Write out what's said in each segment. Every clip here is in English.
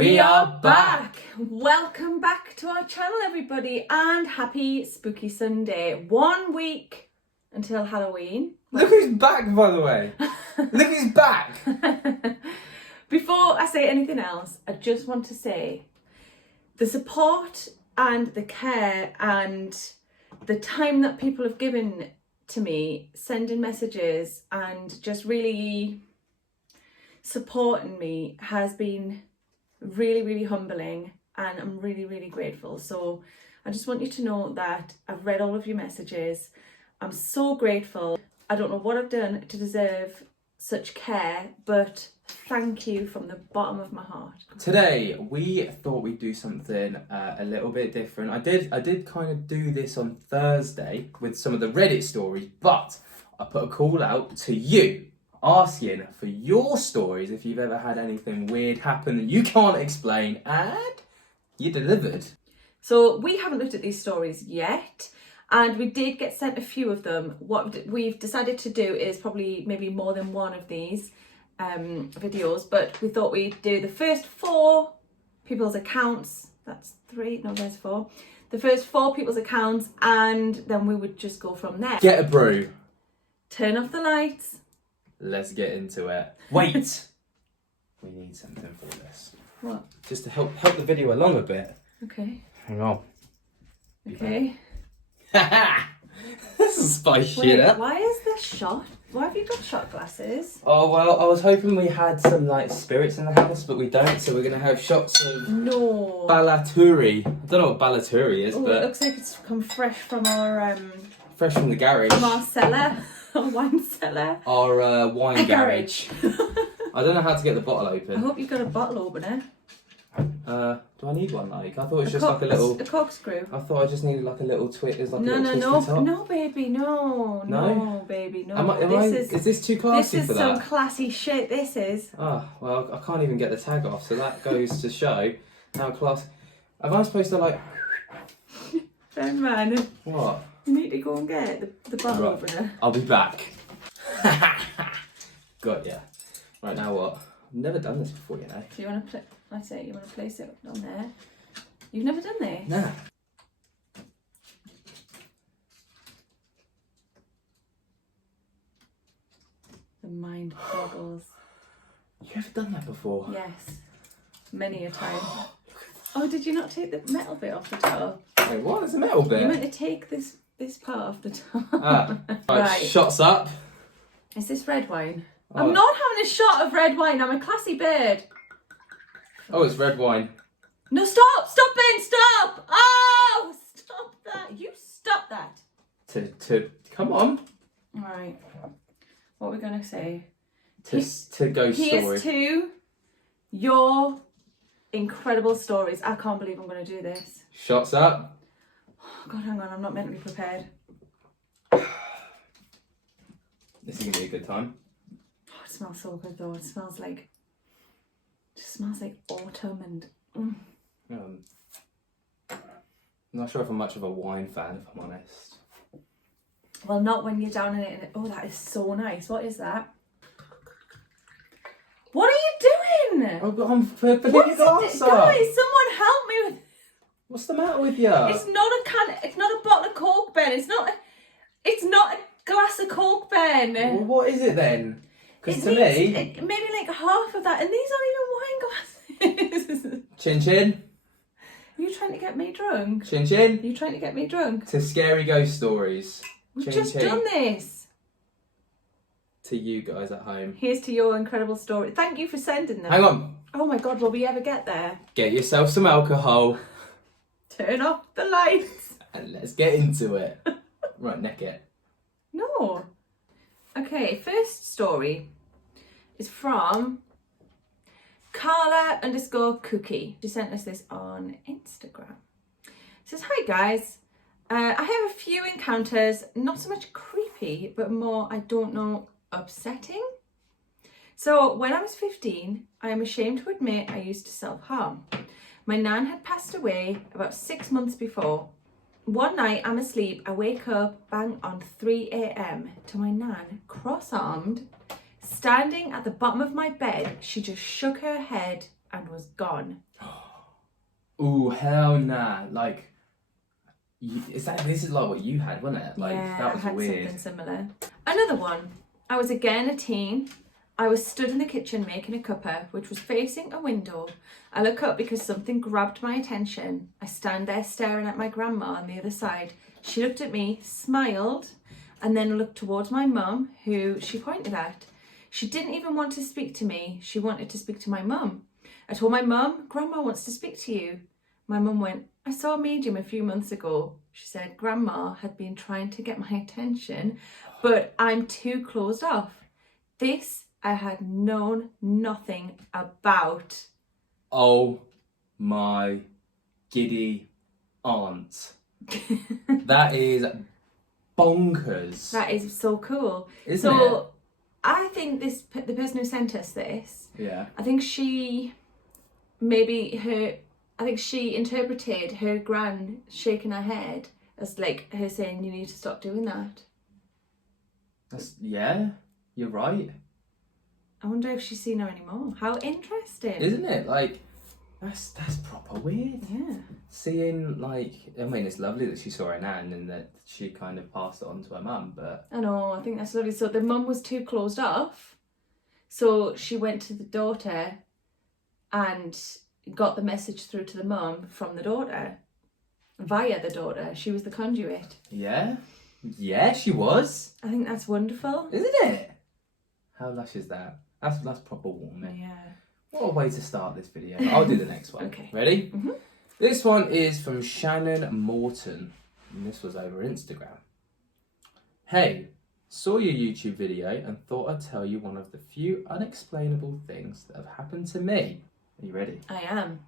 We are back! Welcome back to our channel, everybody, and happy spooky Sunday. 1 week until Halloween. Look who's back, by the way. Look who's back. Before I say anything else, I just want to say the support and the care and the time that people have given to me, sending messages and just really supporting me has been really humbling, and I'm really grateful. So I just want you to know that I've read all of your messages. I'm so grateful. I don't know what I've done to deserve such care, but thank you from the bottom of my heart. Today we thought we'd do something a little bit different. I did kind of do this on Thursday with some of the Reddit stories, but I put a call out to you asking for your stories if you've ever had anything weird happen that you can't explain, and you delivered. So we haven't looked at these stories yet, and we did get sent a few of them. What we've decided to do is probably maybe more than one of these videos, but we thought we'd do the first 4 people's accounts. That's 3, no, there's 4. The first 4 people's accounts, and then we would just go from there. Get a brew. Turn off the lights. Let's get into it. Wait! We need something for this. What? Just to help the video along a bit. Okay. Hang on. Okay. This is spicy. Wait, why is there shot? Why have you got shot glasses? Oh, well, I was hoping we had some, like, spirits in the house, but we don't, so we're going to have shots of No. Balaturi. I don't know what Balaturi is, Oh, but it looks like it's come fresh from our fresh from the garage. from our cellar, our wine cellar. Our wine garage. I don't know how to get the bottle I open. hope you've got a bottle opener. Do I need one, like? I thought it was just like a little... A corkscrew. I thought I just needed, like, a little twist. There's like a No, little twist on top. no, baby, no, No? baby, no. Is this too classy This for is that? some classy shit. This is. Oh, well, I can't even get the tag off, so that goes to show how classy... Am I supposed to, like... Ben man, What? you need to go and get the bottle opener. I'll be back. Got ya. Right, now what? I've never done this before, you know. Do you want to you want to place it on there? You've never done this? Nah. The mind boggles. You ever done that before? Yes, many a time. Oh, did you not take the metal bit off the top? Wait, what? There's a metal bit? You meant to take this part off the top. Ah. Right. Shots up. Is this red wine? Oh. I'm not having a shot of red wine. I'm a classy bird. Oh, it's red wine. No, stop! Stop, Ben! Stop! Oh! Stop that! You stop that! Come on. Right. What are we going to say? To ghost Here's story. to your incredible stories. I can't believe I'm going to do this. Shots up. Oh, God, hang on. I'm not mentally prepared. This is going to be a good time. Oh, it smells so good, though. It smells like... just smells like autumn and... I'm not sure if I'm much of a wine fan, if I'm honest. Well, not when you're down in it. And oh, that is so nice. What is that? What are you doing? Oh, but I'm flipping What your is it? glass up. Guys, someone help me with... What's the matter with you? It's not a can. It's not a bottle of Coke, Ben. It's not a glass of Coke, Ben. Well, what is it then? Because to me... maybe like half of that. And these aren't even wine glasses. Chin chin. Are you trying to get me drunk? Chin chin. Are you trying to get me drunk? To scary ghost stories. We've Chin just chin. done this. To you guys at home. Here's to your incredible story. Thank you for sending them. Hang on. Oh my God, will we ever get there? Get yourself some alcohol. Turn off the lights. And let's get into it. Right, neck it. No. Okay, first story is from Carla_Cookie. She sent us this on Instagram. It says, hi guys. I have a few encounters, not so much creepy, but more, I don't know, upsetting. So when I was 15, I am ashamed to admit I used to self-harm. My nan had passed away about 6 months before. One night I'm asleep, I wake up bang on 3 a.m. to my nan cross-armed, standing at the bottom of my bed. She just shook her head and was gone. Ooh, hell nah. Like, this is like what you had, wasn't it? Like, yeah, that was I had weird. something similar. Another one. I was again a teen. I was stood in the kitchen making a cuppa, which was facing a window. I look up because something grabbed my attention. I stand there staring at my grandma on the other side. She looked at me, smiled, and then looked towards my mum, who she pointed at. She didn't even want to speak to me. She wanted to speak to my mum. I told my mum, Grandma wants to speak to you. My mum went, I saw a medium a few months ago. She said Grandma had been trying to get my attention, but I'm too closed off. This I had known nothing about. Oh my giddy aunt. That is bonkers. That is so cool. Isn't it? I think the person who sent us this, Yeah. I think she interpreted her gran shaking her head as like her saying, you need to stop doing that. Yeah, you're right. I wonder if she's seen her anymore. How interesting. Isn't it? Like, that's proper weird. Yeah. Seeing, like, I mean, it's lovely that she saw her nan and that she kind of passed it on to her mum, but... I know, I think that's lovely. So the mum was too closed off. So she went to the daughter and got the message through to the mum from the daughter. Via the daughter. She was the conduit. Yeah? Yeah, she was. I think that's wonderful. Isn't it? How lush is that? That's proper warming. Yeah. What a way to start this video. I'll do the next one. Okay. Ready? Mm-hmm. This one is from Shannon Morton, and this was over Instagram. Hey, saw your YouTube video and thought I'd tell you one of the few unexplainable things that have happened to me. Are you ready? I am.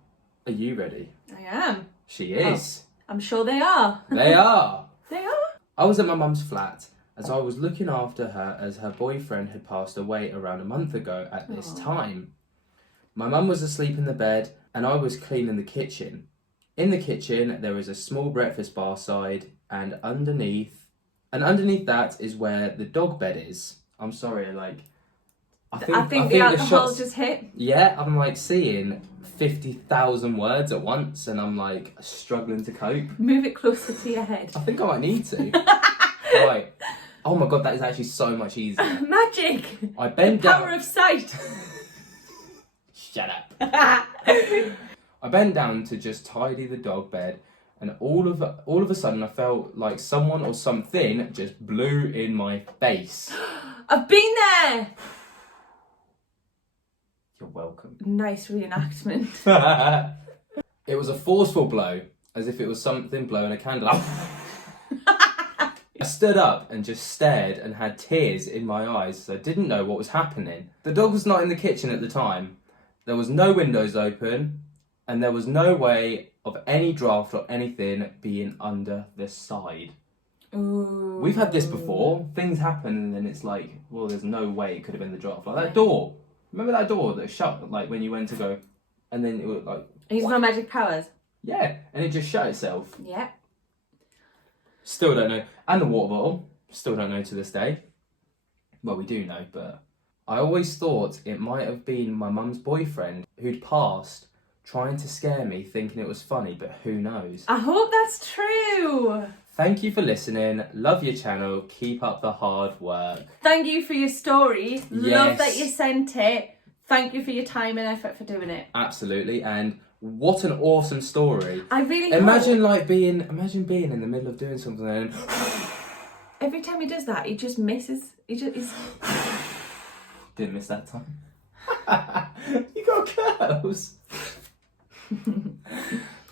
Are you ready? I am. She is. I'm sure they are. They are. They are. I was at my mum's flat as I was looking after her as her boyfriend had passed away around a month ago at this time. My mum was asleep in the bed and I was cleaning the kitchen. In the kitchen there is a small breakfast bar side and underneath that is where the dog bed is. I'm sorry, like I think the alcohol just hit. Yeah, I'm like seeing 50,000 words at once and I'm like struggling to cope. Move it closer to your head. I think I might need to. Right. Oh my god, that is actually so much easier. Magic! I bend the down. power of sight! Shut up. I bent down to just tidy the dog bed and all of a sudden I felt like someone or something just blew in my face. I've been there! You're welcome. Nice reenactment. It was a forceful blow, as if it was something blowing a candle. I stood up and just stared and had tears in my eyes as I didn't know what was happening. The dog was not in the kitchen at the time. There was no windows open and there was no way of any draft or anything being under the side. Ooh. We've had this before. Things happen and then it's like, well, there's no way it could have been the draft. Like that door. Remember that door that shut, like when you went to go, and then it was like... Use my magic powers. Yeah, and it just shut itself. Yeah. Still don't know. And the water bottle. Still don't know to this day. Well, we do know, but... I always thought it might have been my mum's boyfriend who'd passed, trying to scare me, thinking it was funny, but who knows? I hope that's true. Thank you for listening. Love your channel. Keep up the hard work. Thank you for your story. Yes. Love that you sent it. Thank you for your time and effort for doing it. Absolutely. And what an awesome story. I really imagine hope... being in the middle of doing something and every time he does that, he just misses. He's... Didn't miss that time. You got curls.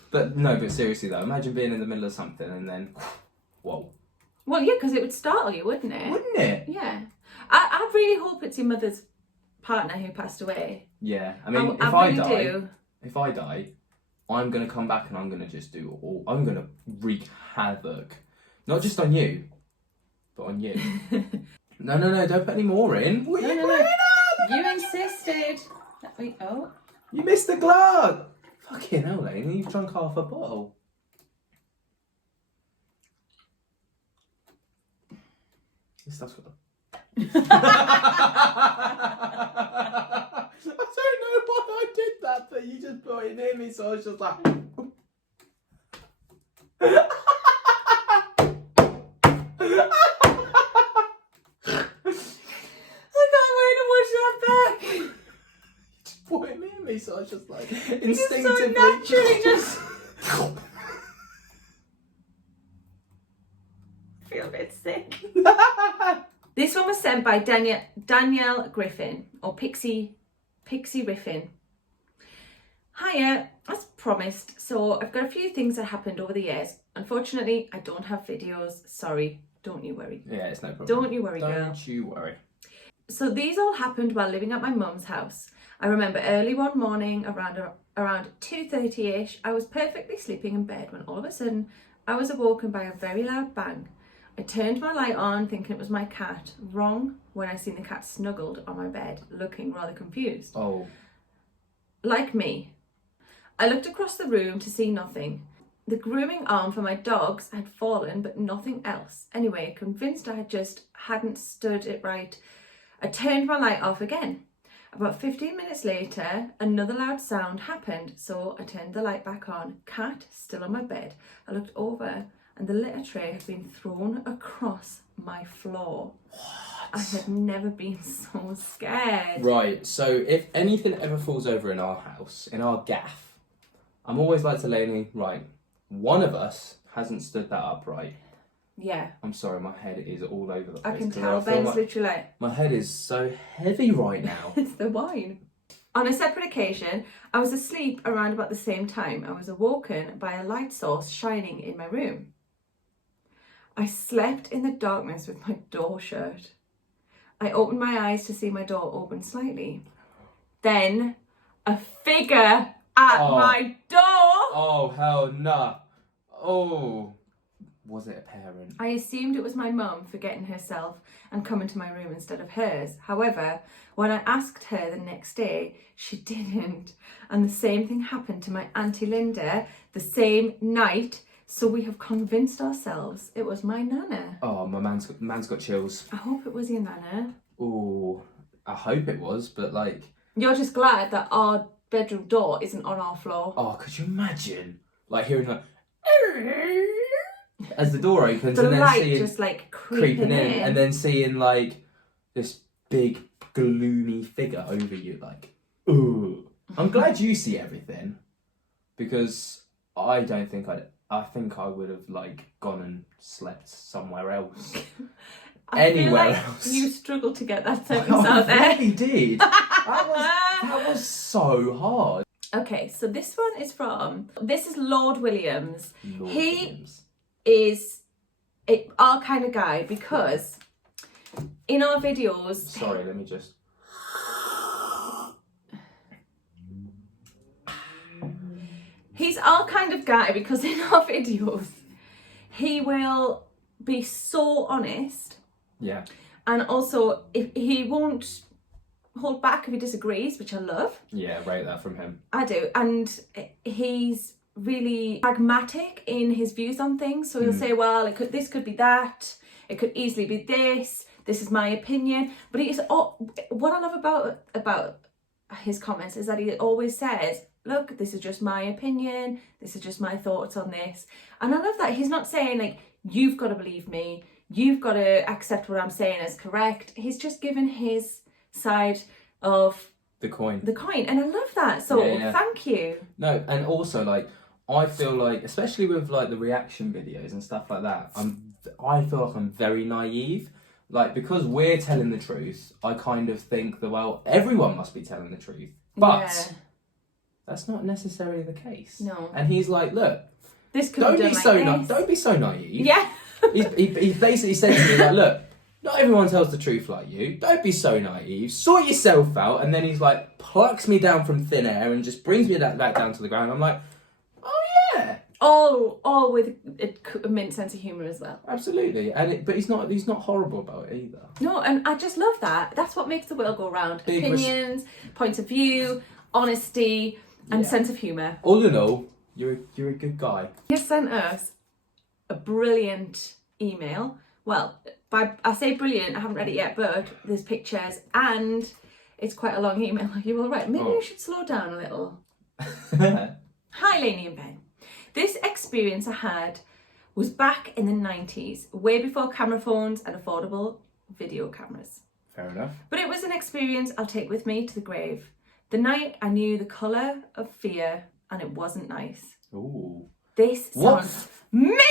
But seriously though, imagine being in the middle of something and then, whoa. Well, yeah, because it would startle you, wouldn't it? Wouldn't it? Yeah. I really hope it's your mother's partner who passed away. Yeah, I mean, if I die, I'm going to come back and I'm going to just I'm going to wreak havoc. Not just on you, but on you. No, don't put any more in. What are you putting in? You insisted. Oh. You missed the glass. Fucking hell, Lainey, you've drunk half a bottle. This stuff's got I don't know why I did that, but you just put it near me, so I was just like... Point me at me, so I was just like Just instinctively. so naturally just feel a bit sick. This one was sent by Danielle Griffin, or Pixie Riffin. Hiya, as promised, so I've got a few things that happened over the years. Unfortunately, I don't have videos. Sorry, don't you worry. Yeah, it's no problem. Don't you worry, girl. Don't you worry. So these all happened while living at my mum's house. I remember early one morning around 2:30ish, I was perfectly sleeping in bed when all of a sudden I was awoken by a very loud bang. I turned my light on thinking it was my cat. Wrong when I seen the cat snuggled on my bed, looking rather confused. Oh. Like me. I looked across the room to see nothing. The grooming arm for my dogs had fallen, but nothing else. Anyway, convinced I hadn't stood it right, I turned my light off again. About 15 minutes later, another loud sound happened, so I turned the light back on. Cat still on my bed. I looked over and the litter tray had been thrown across my floor. What? I had never been so scared. Right, so if anything ever falls over in our house, in our gaff, I'm always like to Lainey, right, one of us hasn't stood that upright. Yeah. I'm sorry, my head is all over the place. I can 'cause tell I feel Ben's like literally like, my head is so heavy right now. it's the wine. On a separate occasion, I was asleep around about the same time. I was awoken by a light source shining in my room. I slept in the darkness with my door shut. I opened my eyes to see my door open slightly. Then a figure at my door. Oh, hell nah. Oh. Was it a parent? I assumed it was my mum forgetting herself and coming to my room instead of hers. However, when I asked her the next day, she didn't. And the same thing happened to my Auntie Linda the same night. So we have convinced ourselves it was my nana. Oh, my man's got chills. I hope it was your nana. Oh, I hope it was, but like... You're just glad that our bedroom door isn't on our floor. Oh, could you imagine? Like hearing like... as the door opens The and then light seeing... just like creeping in. And then seeing like this big gloomy figure over you, like, ooh. I'm glad you see everything, because I don't think I think I would have like gone and slept somewhere else. I feel Anywhere like else. you struggled to get that sentence out there. I really did. That was so hard. Okay, so this one is this is Lord Williams. Lord He Williams. is our kind of guy, because in our videos... Sorry, let me just... He's our kind of guy because in our videos, he will be so honest. Yeah. And also, if he won't hold back if he disagrees, which I love. Yeah, rate that from him. I do. And he's really pragmatic in his views on things. So he'll say, well, this could be that. It could easily be this. This is my opinion. But what I love about his comments is that he always says, look, this is just my opinion. This is just my thoughts on this. And I love that. He's not saying like, you've got to believe me. You've got to accept what I'm saying as correct. He's just given his side of the coin. And I love that. So yeah. Thank you. No, and also like, I feel like, especially with like the reaction videos and stuff like that, I feel like I'm very naive. Like, because we're telling the truth, I kind of think that, well, everyone must be telling the truth. But that's not necessarily the case. No. And he's like, look, this could don't be be like so this. don't be so naive. Yeah. he basically said to me like, look, not everyone tells the truth like you. Don't be so naive. Sort yourself out. And then he's like, plucks me down from thin air and just brings me back down to the ground. I'm like, oh yeah. All with a mint sense of humour as well. Absolutely. But he's not horrible about it either. No, and I just love that. That's what makes the world go round. Big Opinions, points of view, honesty, and sense of humour. All in all, you're a good guy. He has sent us a brilliant email. Well, I say brilliant, I haven't read it yet, but there's pictures and it's quite a long email. You all right? Maybe you should slow down a little. Hi, Lainey and Ben. This experience I had was back in the 90s, way before camera phones and affordable video cameras. Fair enough. But it was an experience I'll take with me to the grave. The night I knew the colour of fear, and it wasn't nice. Ooh. This sounds mint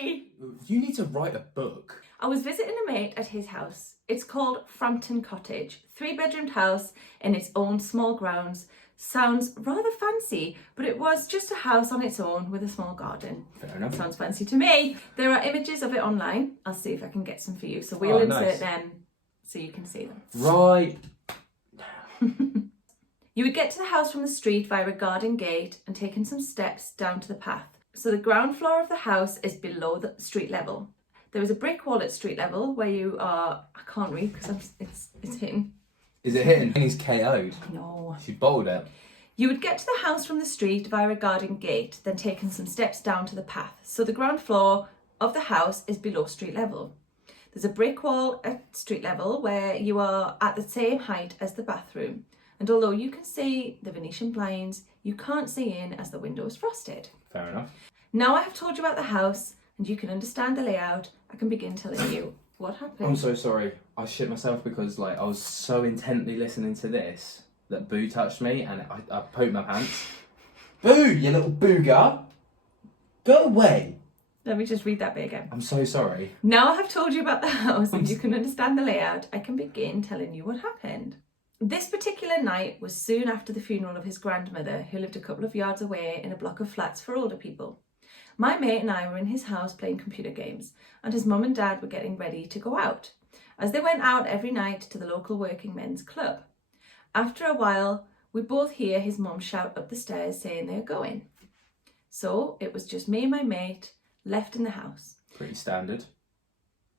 already! You need to write a book. I was visiting a mate at his house. It's called Frampton Cottage, 3-bedroomed house in its own small grounds. Sounds rather fancy, but it was just a house on its own with a small garden. Fair enough. Sounds fancy to me. There are images of it online. I'll see if I can get some for you. So we'll insert them so you can see them. Right. You would get to the house from the street via a garden gate and taking some steps down to the path. So the ground floor of the house is below the street level. There is a brick wall at street level where you are... I can't read because it's hitting. Is it hitting? He's KO'd. No. She bowled it. You would get to the house from the street via a garden gate, then taking some steps down to the path. So the ground floor of the house is below street level. There's a brick wall at street level where you are at the same height as the bathroom. And although you can see the Venetian blinds, you can't see in as the window is frosted. Fair enough. Now I have told you about the house and you can understand the layout, I can begin telling you what happened. I'm so sorry. I shit myself because I was so intently listening to this that Boo touched me and I poked my pants. Boo, you little booger! Go away! Let me just read that bit again. I'm so sorry. Now I have told you about the house and you can understand the layout, I can begin telling you what happened. This particular night was soon after the funeral of his grandmother, who lived a couple of yards away in a block of flats for older people. My mate and I were in his house playing computer games, and his mum and dad were getting ready to go out, as they went out every night to the local working men's club. After a while, we both hear his mum shout up the stairs saying they're going. So it was just me and my mate left in the house. Pretty standard.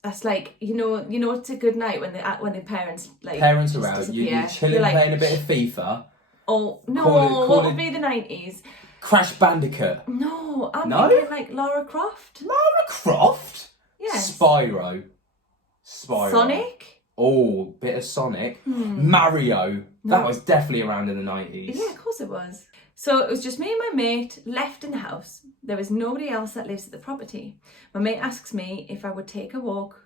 That's like, you know, it's a good night when the parents Parents around, disappear. you're chilling, playing a bit of FIFA. Oh no, call what it would be the 90s? Crash Bandicoot. No, I'm No? thinking like Lara Croft. Lara Croft? Yes. Spyro. Sonic? Oh, bit of Sonic. Mario. No. That was definitely around in the 90s. Yeah, of course it was. So it was just me and my mate left in the house. There is nobody else that lives at the property. My mate asks me if I would take a walk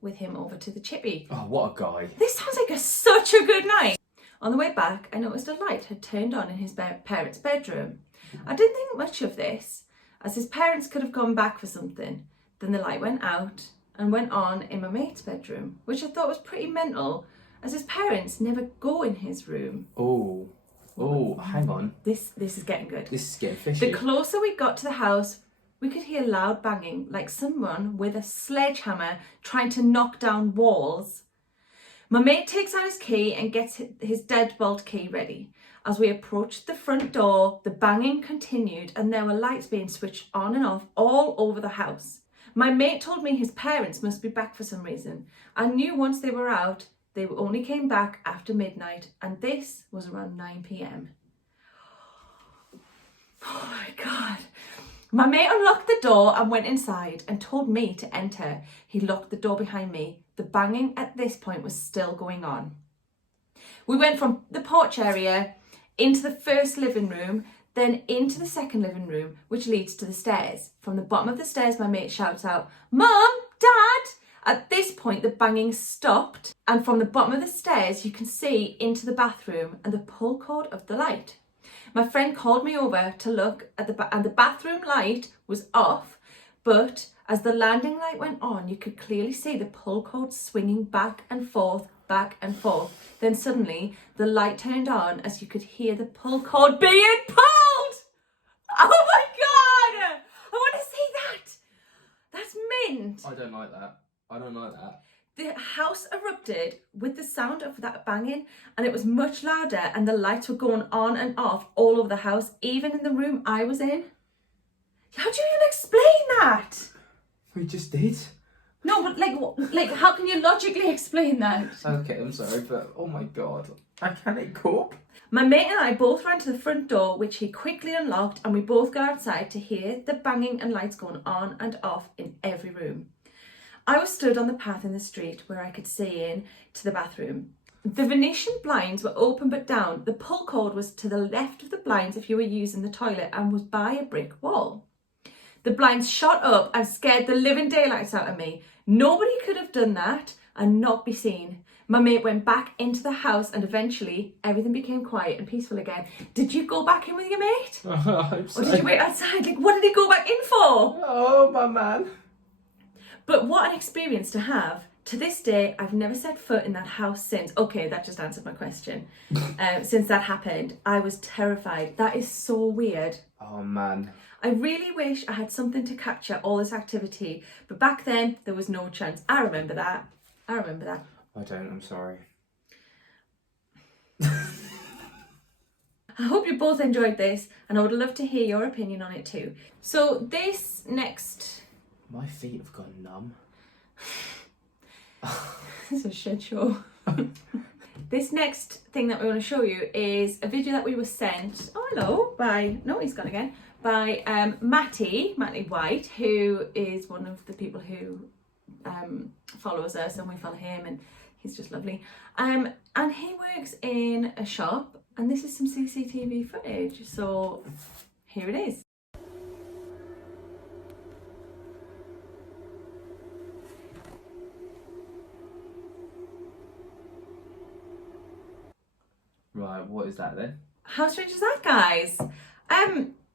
with him over to the chippy. Oh, what a guy. This sounds like such a good night. On the way back, I noticed a light had turned on in his parents' bedroom. I didn't think much of this, as his parents could have gone back for something. Then the light went out and went on in my mate's bedroom, which I thought was pretty mental, as his parents never go in his room. Oh, hang on. This is getting good. This is getting fishy. The closer we got to the house, we could hear loud banging, like someone with a sledgehammer trying to knock down walls. My mate takes out his key and gets his deadbolt key ready. As we approached the front door, the banging continued and there were lights being switched on and off all over the house. My mate told me his parents must be back for some reason. I knew once they were out, they only came back after midnight, and this was around 9 p.m. Oh my God. My mate unlocked the door and went inside and told me to enter. He locked the door behind me. The banging at this point was still going on. We went from the porch area into the first living room, then into the second living room, which leads to the stairs. From the bottom of the stairs, my mate shouts out, "Mum, Dad!" At this point, the banging stopped, and from the bottom of the stairs, you can see into the bathroom and the pull cord of the light. My friend called me over to look at and the bathroom light was off, but as the landing light went on, you could clearly see the pull cord swinging back and forth. Then suddenly, the light turned on as you could hear the pull cord being pulled! Oh my God! I want to see that! That's mint! I don't like that. The house erupted with the sound of that banging, and it was much louder, and the lights were going on and off all over the house, even in the room I was in. How do you even explain that? We just did. No, but like, how can you logically explain that? Okay, I'm sorry, but oh my God, I can't cope. My mate and I both ran to the front door, which he quickly unlocked, and we both got outside to hear the banging and lights going on and off in every room. I was stood on the path in the street where I could see in to the bathroom. The Venetian blinds were open but down. The pull cord was to the left of the blinds if you were using the toilet and was by a brick wall. The blinds shot up and scared the living daylights out of me. Nobody could have done that and not be seen. My mate went back into the house and eventually everything became quiet and peaceful again. Did you go back in with your mate? Or did you wait outside? Like, what did he go back in for? Oh, my man. But what an experience to have. To this day, I've never set foot in that house since. Okay, that just answered my question. Since that happened, I was terrified. That is so weird. Oh, man. I really wish I had something to capture all this activity. But back then, there was no chance. I remember that. I don't, I'm sorry. I hope you both enjoyed this and I would love to hear your opinion on it too. So this next... My feet have gone numb. This is a shit show. This next thing that we want to show you is a video that we were sent, he's gone again, by Matty White, who is one of the people who follows us, and we follow him, and he's just lovely. And he works in a shop, and this is some CCTV footage, so here it is. Right, what is that then? How strange is that, guys?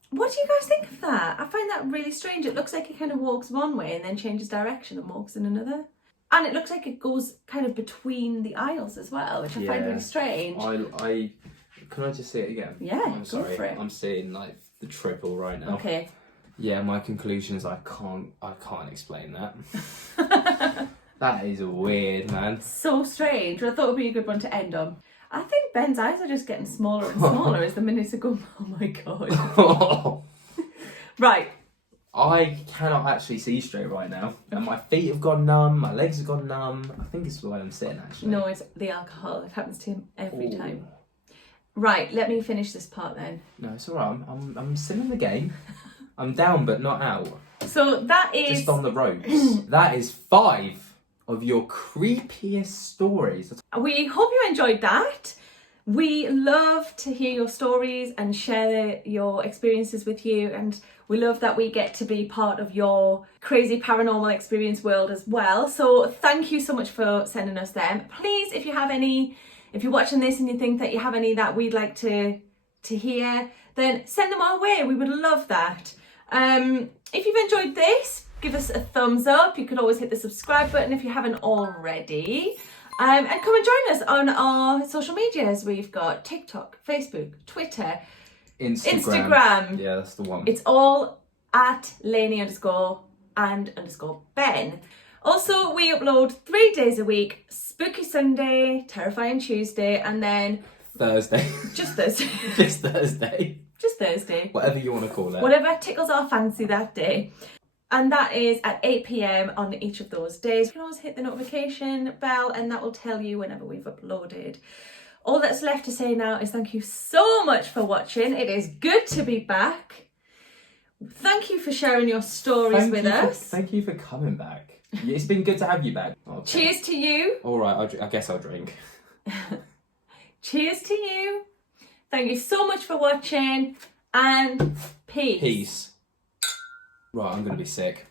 What do you guys think of that? I find that really strange. It looks like he kind of walks one way and then changes direction and walks in another. And it looks like it goes kind of between the aisles as well, which I find really strange. Can I just see it again? Yeah, I'm sorry. go for it. I'm seeing like the triple right now. Okay. Yeah, my conclusion is I can't explain that. That is weird, man. So strange. Well, I thought it would be a good one to end on. I think Ben's eyes are just getting smaller and smaller as the minutes go. Oh my god. Right. I cannot actually see straight right now. And my feet have gone numb, my legs have gone numb. I think it's the way I'm sitting actually. No, it's the alcohol. It happens to him every time. Right, let me finish this part then. No, it's alright. I'm still in the game. I'm down but not out. So that is... Just on the ropes. That is 5 of your creepiest stories. We hope you enjoyed that. We love to hear your stories and share your experiences with you, and we love that we get to be part of your crazy paranormal experience world as well. So thank you so much for sending us them. Please, if you're watching this and you think that you have any that we'd like to hear, then send them our way. We would love that. If you've enjoyed this, give us a thumbs up. You could always hit the subscribe button if you haven't already. And come and join us on our social medias. We've got TikTok, Facebook, Twitter, Instagram. Yeah, that's the one. It's all at Lainey _and_Ben. Also, we upload 3 days a week: Spooky Sunday, Terrifying Tuesday, and then Thursday. Just Thursday. Just Thursday. Just Thursday. Whatever you want to call it. Whatever tickles our fancy that day. And that is at 8 p.m. on each of those days. You can always hit the notification bell and that will tell you whenever we've uploaded. All that's left to say now is thank you so much for watching. It is good to be back. Thank you for sharing your stories with us. Thank you for coming back. It's been good to have you back. Okay. Cheers to you. All right, I guess I'll drink. Cheers to you. Thank you so much for watching, and peace. Peace. Right, I'm going to be sick.